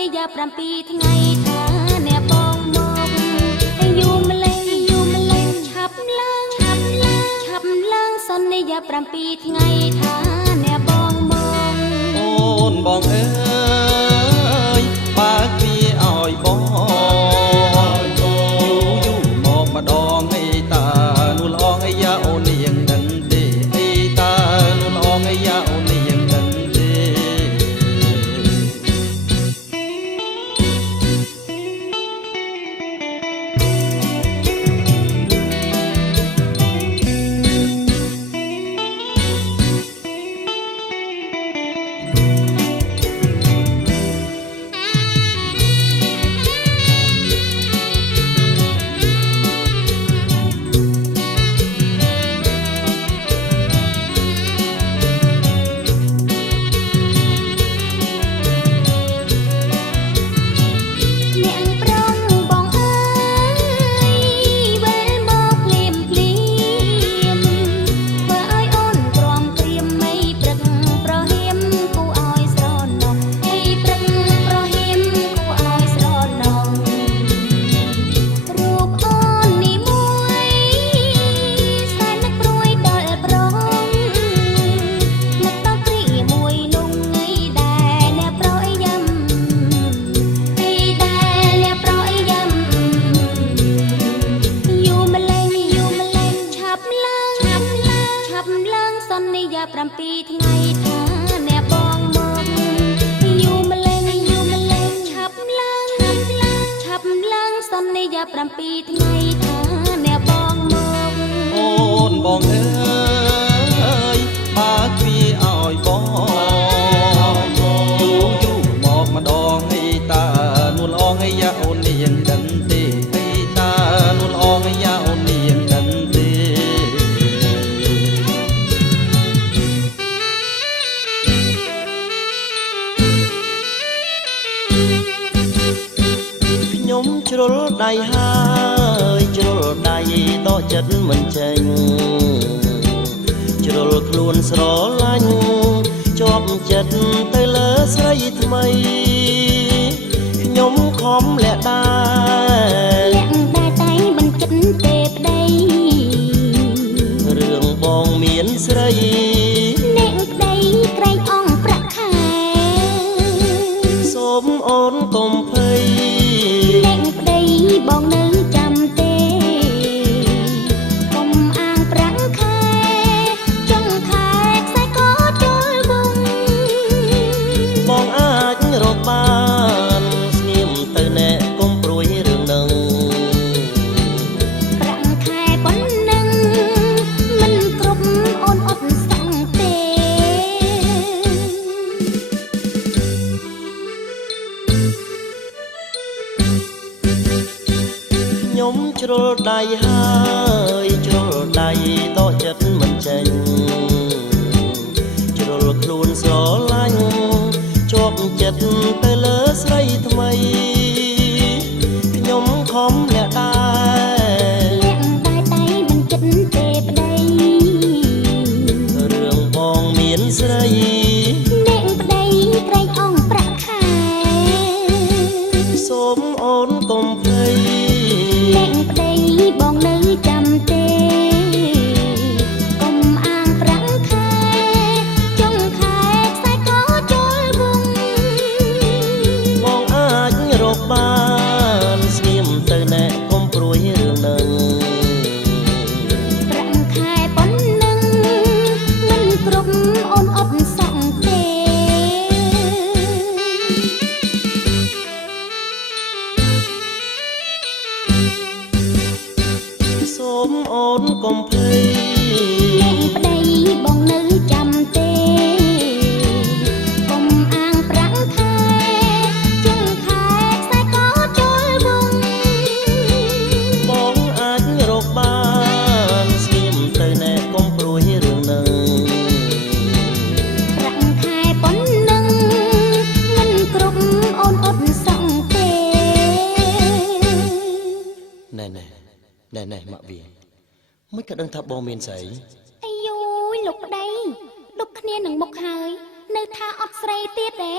ន្យា7ថ្ងៃថាអ្នកបងមកយូរម្លេះឆាប់ឡើងសន្យា7ថ្ងៃថាអ្នកបងមកអូនបងអើយបើកវាឲ្យបងយូរមកម្ដងអីតានួលអងអីយ៉ាអូននាងដឹងទេអីតានួលអងអីយ៉ាអូននាងដឹងទេសន្យា7ថ្ងៃថាអ្នកបងមកយូរម្លេះឆាប់ឡើងសន្យា7ថ្ងៃថាអ្នកបងមកអូនបងអើយបើកវាឲ្យបងយូរមកម្ដងអីតានួលអងអីយ៉ាអូននាងដឹងទេអីតានួលអងអីយ៉ាអូននាងដឹងទេខ្ញុំជ្រុលដៃហើយជ្រុលដៃដកចិត្តមិនចេញជ្រុលខ្លួនស្រឡាញ់ជាប់ចិត្តទៅលើស្រីថ្មីខ្ញុំខំលាក់ដែរតែមិនគិតទេប្តីរឿងបងមានស្រីអ្នកប្តីក្រែងអងប្រាក់ខែសូមអូនកុំភ័យអ្នកប្តីបងនៅចាំទេកុំអាងប្រាក់ខែចង់ខែខ្សែក៏ចូលវងបងអាចរកបានស្ងៀមទៅអ្នកកុំព្រួយរឿងនឹងប្រាក់ខែប៉ុណ្ណឹងមិនគ្រប់អូនអត់សឹងទេខ្ញុំជ្រុលដៃហើយជ្រុលដៃតកចិត្តមិនចេញជ្រុលខ្លួនស្រឡាញ់ជាប់ចិត្តទៅលើស្រីថ្មីខ្ញុំខំលាក់ដែរតែមិនគិតទេប្តីរឿងបងមានស្រីអ្នកប្តីក្រែងអងប្រាក់ខែសូមអូនកុំភ័យអ្នកប្តីបងនៅចាំទេកុំអាងប្រាក់ខែចង់ខែខ្សែក៏ចូលវងបងអាចរកបានស្ងៀមទៅអ្នកកុំព្រួយរឿងនឹងប្រាក់ខែប៉ុណ្ណឹងមិនគ្រប់អូនអត់សឹងទេសូមអូនកុំភ័យអ្នកប្តីបងនៅចាំទេកុំអាងប្រាក់ខែចង់ខែខ្សែក៏ចូលវងបងអាចរកបានស្ងៀមទៅអ្នកកុំព្រួយរឿងនឹងប្រាក់ខែប៉ុណ្ណឹងមិនគ្រប់អូនអត់សឹងទេណែមកវាមិនក៏ដឹងថាបងមានស្រីអាយូយលោកប្តីដូចគ្នានឹងមុខហើយនៅថាអត់ស្រីទៀតទេ